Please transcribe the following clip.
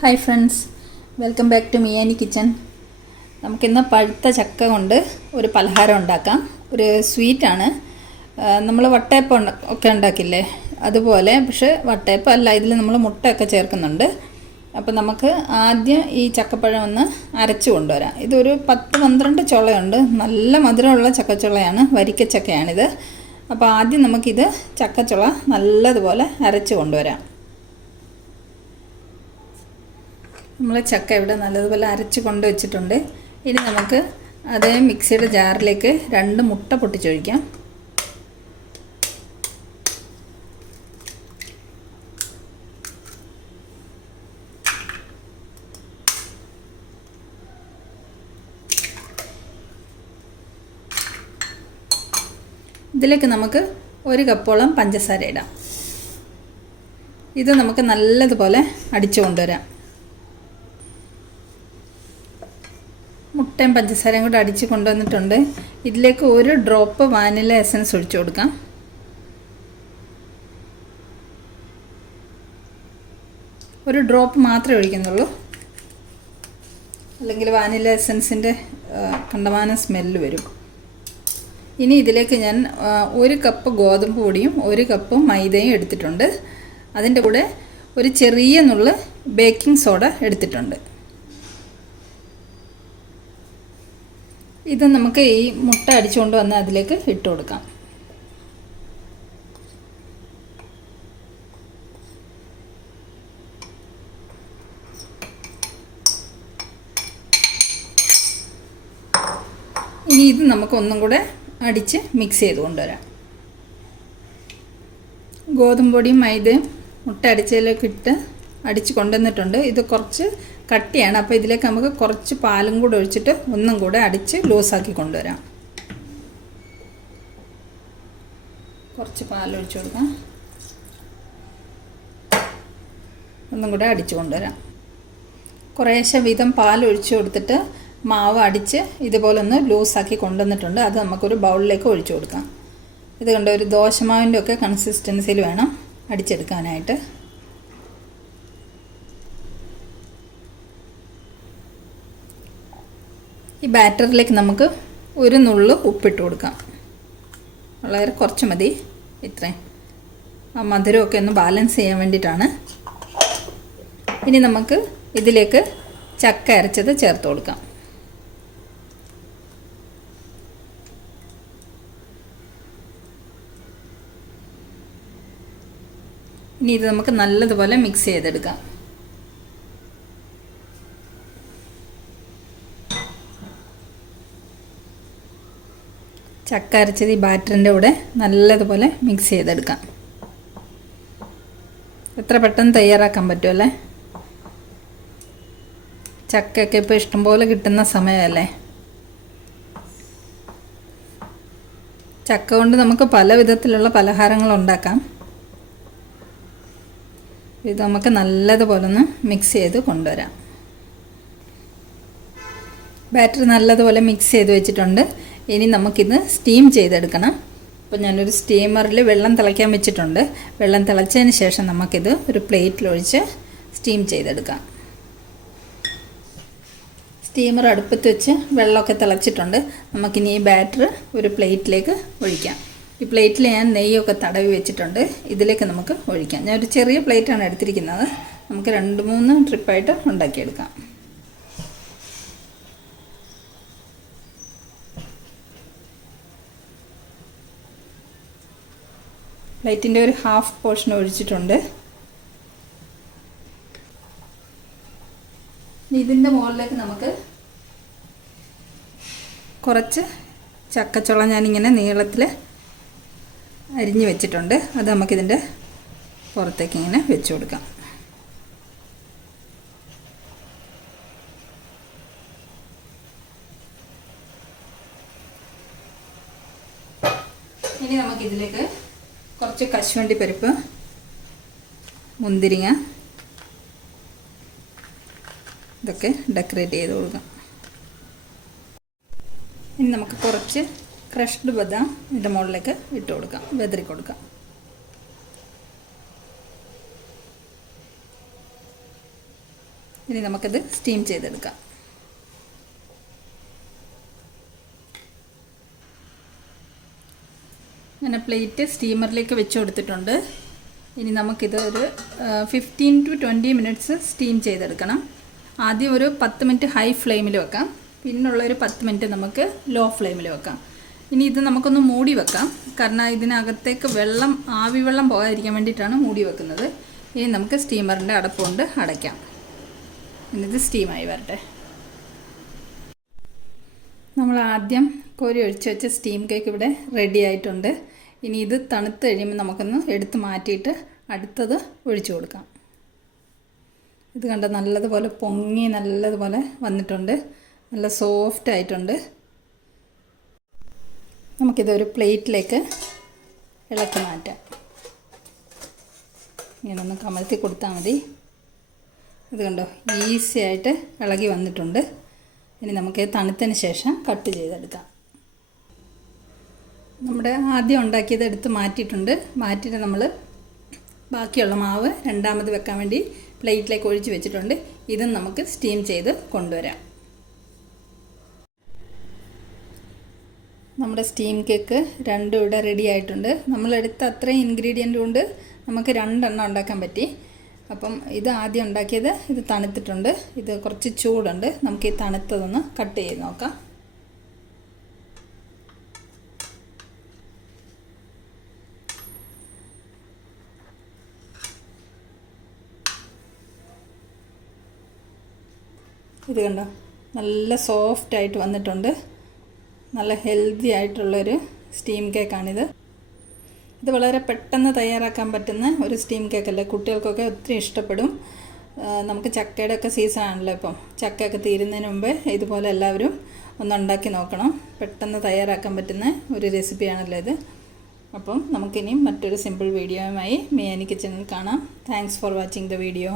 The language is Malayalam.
Hi friends, welcome back to Miyani kitchen. നമുക്കിന്ന് പഴുത്ത ചക്ക കൊണ്ട് ഒരു പലഹാരം ഉണ്ടാക്കാം. ഒരു സ്വീറ്റാണ്. നമ്മൾ വട്ടയപ്പം ഒക്കെ ഉണ്ടാക്കില്ലേ, അതുപോലെ. പക്ഷേ വട്ടയപ്പം അല്ല, ഇതിൽ നമ്മൾ മുട്ടയൊക്കെ ചേർക്കുന്നുണ്ട്. അപ്പോൾ നമുക്ക് ആദ്യം ഈ ചക്കപ്പഴം ഒന്ന് അരച്ച് കൊണ്ടുവരാം. ഇതൊരു 10-12 ചുളയുണ്ട്. നല്ല മധുരമുള്ള ചക്കച്ചുളയാണ്, വരിക്കച്ചക്കയാണിത്. അപ്പോൾ ആദ്യം നമുക്കിത് ചക്കച്ചുള നല്ലതുപോലെ അരച്ച് കൊണ്ടുവരാം. നമ്മൾ ചക്ക ഇവിടെ നല്ലതുപോലെ അരച്ച് കൊണ്ട് വെച്ചിട്ടുണ്ട്. ഇനി നമുക്ക് അതേ മിക്സിയുടെ ജാറിലേക്ക് 2 മുട്ട പൊട്ടിച്ചൊഴിക്കാം. ഇതിലേക്ക് നമുക്ക് 1 കപ്പോളം പഞ്ചസാര ഇടാം. ഇത് നമുക്ക് നല്ലതുപോലെ അടിച്ചു കൊണ്ടുവരാം. മുട്ടയും പഞ്ചസാരയും കൂടെ അടിച്ച് കൊണ്ടുവന്നിട്ടുണ്ട്. ഇതിലേക്ക് 1 ഡ്രോപ്പ് വാനില എസൻസ് ഒഴിച്ചു കൊടുക്കാം. ഒരു ഡ്രോപ്പ് മാത്രമേ ഒഴിക്കുന്നുള്ളൂ, അല്ലെങ്കിൽ വാനില എസൻസിൻ്റെ കണ്ടമാനം സ്മെല്ല് വരും. ഇനി ഇതിലേക്ക് ഞാൻ 1 കപ്പ് ഗോതമ്പ് പൊടിയും 1 കപ്പ് മൈദയും എടുത്തിട്ടുണ്ട്. അതിൻ്റെ കൂടെ ഒരു ചെറിയ നുള്ള് ബേക്കിംഗ് സോഡ എടുത്തിട്ടുണ്ട്. ഇത് നമുക്ക് ഈ മുട്ട അടിച്ചുകൊണ്ട് വന്ന് അതിലേക്ക് ഇട്ട് കൊടുക്കാം. ഇനി ഇത് നമുക്ക് ഒന്നും കൂടെ അടിച്ച് മിക്സ് ചെയ്ത് കൊണ്ടുവരാം. ഗോതമ്പ് പൊടിയും മൈദയും മുട്ട അടിച്ചതിലേക്ക് ഇട്ട് അടിച്ച് കൊണ്ടുവന്നിട്ടുണ്ട്. ഇത് കുറച്ച് കട്ടിയാണ്, അപ്പോൾ ഇതിലേക്ക് നമുക്ക് കുറച്ച് പാലും കൂടെ ഒഴിച്ചിട്ട് ഒന്നും കൂടെ അടിച്ച് ലൂസാക്കി കൊണ്ടുവരാം. കുറച്ച് പാലൊഴിച്ച് കൊടുക്കാം, ഒന്നും കൂടെ അടിച്ച് കൊണ്ടുവരാം. കുറേശ്ശെ വീതം പാലൊഴിച്ച് കൊടുത്തിട്ട് മാവ് അടിച്ച് ഇതുപോലെ ഒന്ന് ലൂസാക്കി കൊണ്ടുവന്നിട്ടുണ്ട്. അത് നമുക്കൊരു ബൗളിലേക്ക് ഒഴിച്ചു കൊടുക്കാം. ഇത് കണ്ട ഒരു ദോശമാവിൻ്റെ ഒക്കെ കൺസിസ്റ്റൻസിയിൽ വേണം അടിച്ചെടുക്കാനായിട്ട്. ഈ ബാറ്ററിലേക്ക് നമുക്ക് 1 നുള്ളു ഉപ്പിട്ട് കൊടുക്കാം. വളരെ കുറച്ച് മതി, ഇത്രയും. ആ മധുരമൊക്കെ ഒന്ന് ബാലൻസ് ചെയ്യാൻ വേണ്ടിയിട്ടാണ്. ഇനി നമുക്ക് ഇതിലേക്ക് ചക്ക അരച്ചത് ചേർത്ത് കൊടുക്കാം. ഇനി ഇത് നമുക്ക് നല്ലതുപോലെ മിക്സ് ചെയ്തെടുക്കാം. ചക്ക അരച്ചത് ഈ ബാറ്ററിൻ്റെ കൂടെ നല്ലതുപോലെ മിക്സ് ചെയ്തെടുക്കാം. എത്ര പെട്ടെന്ന് തയ്യാറാക്കാൻ പറ്റുമല്ലേ. ചക്കയൊക്കെ ഇപ്പോൾ ഇഷ്ടംപോലെ കിട്ടുന്ന സമയമല്ലേ. ചക്ക കൊണ്ട് നമുക്ക് പല വിധത്തിലുള്ള പലഹാരങ്ങൾ ഉണ്ടാക്കാം. ഇത് നമുക്ക് നല്ലതുപോലെ ഒന്ന് മിക്സ് ചെയ്ത് കൊണ്ടുവരാം. ബാറ്ററി നല്ലതുപോലെ മിക്സ് ചെയ്ത് വെച്ചിട്ടുണ്ട്. ഇനി നമുക്കിത് സ്റ്റീം ചെയ്തെടുക്കണം. അപ്പോൾ ഞാനൊരു സ്റ്റീമറിൽ വെള്ളം തിളയ്ക്കാൻ വെച്ചിട്ടുണ്ട്. വെള്ളം തിളച്ചതിന് ശേഷം നമുക്കിത് ഒരു പ്ലേറ്റിലൊഴിച്ച് സ്റ്റീം ചെയ്തെടുക്കാം. സ്റ്റീമർ അടുപ്പത്ത് വെച്ച് വെള്ളമൊക്കെ തിളച്ചിട്ടുണ്ട്. നമുക്കിനി ഈ ബാറ്റർ ഒരു പ്ലേറ്റിലേക്ക് ഒഴിക്കാം. ഈ പ്ലേറ്റിൽ ഞാൻ നെയ്യൊക്കെ തടവി വെച്ചിട്ടുണ്ട്. ഇതിലേക്ക് നമുക്ക് ഒഴിക്കാം. ഞാൻ ഒരു ചെറിയ പ്ലേറ്റാണ് എടുത്തിരിക്കുന്നത്. നമുക്ക് 2-3 ട്രിപ്പായിട്ട് ഉണ്ടാക്കിയെടുക്കാം. പ്ലേറ്റിൻ്റെ ഒരു ഹാഫ് പോർഷൻ ഒഴിച്ചിട്ടുണ്ട്. ഇതിൻ്റെ മുകളിലേക്ക് നമുക്ക് കുറച്ച് ചക്കച്ചുള ഞാനിങ്ങനെ നീളത്തിൽ അരിഞ്ഞ് വെച്ചിട്ടുണ്ട്. അത് നമുക്കിതിൻ്റെ പുറത്തേക്ക് ഇങ്ങനെ വെച്ച് കൊടുക്കാം. ഇനി നമുക്കിതിലേക്ക് കുറച്ച് കശുവണ്ടി പരിപ്പ്, മുന്തിരിങ്ങ, ഇതൊക്കെ ഡെക്കറേറ്റ് ചെയ്ത് കൊടുക്കാം. ഇനി നമുക്ക് കുറച്ച് ക്രഷ്ഡ് ബദാം ഇതിൻ്റെ മുകളിലേക്ക് ഇട്ട് കൊടുക്കാം, വെതറി കൊടുക്കാം. ഇനി നമുക്കിത് സ്റ്റീം ചെയ്തെടുക്കാം. അങ്ങനെ പ്ലേറ്റ് സ്റ്റീമറിലേക്ക് വെച്ച് കൊടുത്തിട്ടുണ്ട്. ഇനി നമുക്കിത് ഒരു 15 to 20 മിനിറ്റ്സ് സ്റ്റീം ചെയ്തെടുക്കണം. ആദ്യം ഒരു 10 മിനിറ്റ് ഹൈ ഫ്ലെയിമിൽ വെക്കാം, പിന്നുള്ളൊരു 10 മിനിറ്റ് നമുക്ക് ലോ ഫ്ലെയിമിൽ വെക്കാം. ഇനി ഇത് നമുക്കൊന്ന് മൂടി വെക്കാം, കാരണം ഇതിനകത്തേക്ക് ആവി വെള്ളം പോകാതിരിക്കാൻ വേണ്ടിയിട്ടാണ് മൂടി വെക്കുന്നത്. ഇനി നമുക്ക് സ്റ്റീമറിൻ്റെ അടപ്പ് കൊണ്ട് അടയ്ക്കാം. എന്നിട്ട് സ്റ്റീമായി വരട്ടെ. നമ്മൾ ആദ്യം കോരി ഒഴിച്ച് വെച്ച സ്റ്റീം കേക്ക് ഇവിടെ റെഡി ആയിട്ടുണ്ട്. ഇനി ഇത് തണുത്ത് കഴിയുമ്പോൾ നമുക്കൊന്ന് എടുത്ത് മാറ്റിയിട്ട് അടുത്തത് ഒഴിച്ചു കൊടുക്കാം. ഇത് കണ്ട നല്ലതുപോലെ പൊങ്ങി നല്ലതുപോലെ വന്നിട്ടുണ്ട്, നല്ല സോഫ്റ്റ് ആയിട്ടുണ്ട്. നമുക്കിതൊരു പ്ലേറ്റിലേക്ക് ഇളക്കി മാറ്റാം. ഇങ്ങനൊന്ന് കമഴ്ത്തി കൊടുത്താൽ മതി. ഇത് കണ്ടോ, ഈസി ആയിട്ട് ഇളകി വന്നിട്ടുണ്ട്. ഇനി നമുക്ക് തണുത്തതിന് ശേഷം കട്ട് ചെയ്തെടുക്കാം. നമ്മുടെ ആദ്യം ഉണ്ടാക്കിയത് എടുത്ത് മാറ്റിയിട്ടുണ്ട്. മാറ്റിയിട്ട് നമ്മൾ ബാക്കിയുള്ള മാവ് രണ്ടാമത് വെക്കാൻ വേണ്ടി പ്ലേറ്റിലേക്ക് ഒഴിച്ച് വെച്ചിട്ടുണ്ട്. ഇതും നമുക്ക് സ്റ്റീം ചെയ്ത് കൊണ്ടുവരാം. നമ്മുടെ സ്റ്റീം കേക്ക് രണ്ടും ഇവിടെ റെഡി ആയിട്ടുണ്ട്. നമ്മളെടുത്ത അത്രയും ഇൻഗ്രീഡിയൻ്റ് കൊണ്ട് നമുക്ക് 2 എണ്ണം ഉണ്ടാക്കാൻ പറ്റി. അപ്പം ഇത് ആദ്യം ഉണ്ടാക്കിയത്, ഇത് തണുത്തിട്ടുണ്ട്, ഇത് കുറച്ച് ചൂടുണ്ട്. നമുക്ക് ഈ തണുത്തതൊന്ന് കട്ട് ചെയ്ത് നോക്കാം. ഇത് കണ്ടോ, നല്ല സോഫ്റ്റായിട്ട് വന്നിട്ടുണ്ട്. നല്ല ഹെൽത്തി ആയിട്ടുള്ളൊരു സ്റ്റീം കേക്കാണിത്. ഇത് വളരെ പെട്ടെന്ന് തയ്യാറാക്കാൻ പറ്റുന്ന ഒരു സ്റ്റീം കേക്കല്ലേ, കുട്ടികൾക്കൊക്കെ ഒത്തിരി ഇഷ്ടപ്പെടും. നമുക്ക് ചക്കയുടെ ഒക്കെ സീസണാണല്ലോ ഇപ്പം. ചക്കയൊക്കെ തീരുന്നതിന് മുമ്പേ ഇതുപോലെ എല്ലാവരും ഒന്നുണ്ടാക്കി നോക്കണം. പെട്ടെന്ന് തയ്യാറാക്കാൻ പറ്റുന്ന ഒരു റെസിപ്പിയാണല്ലോ ഇത്. അപ്പം നമുക്കിനി മറ്റൊരു സിമ്പിൾ വീഡിയോയുമായി മിയാനി കിച്ചണിൽ കാണാം. Thanks for watching the video.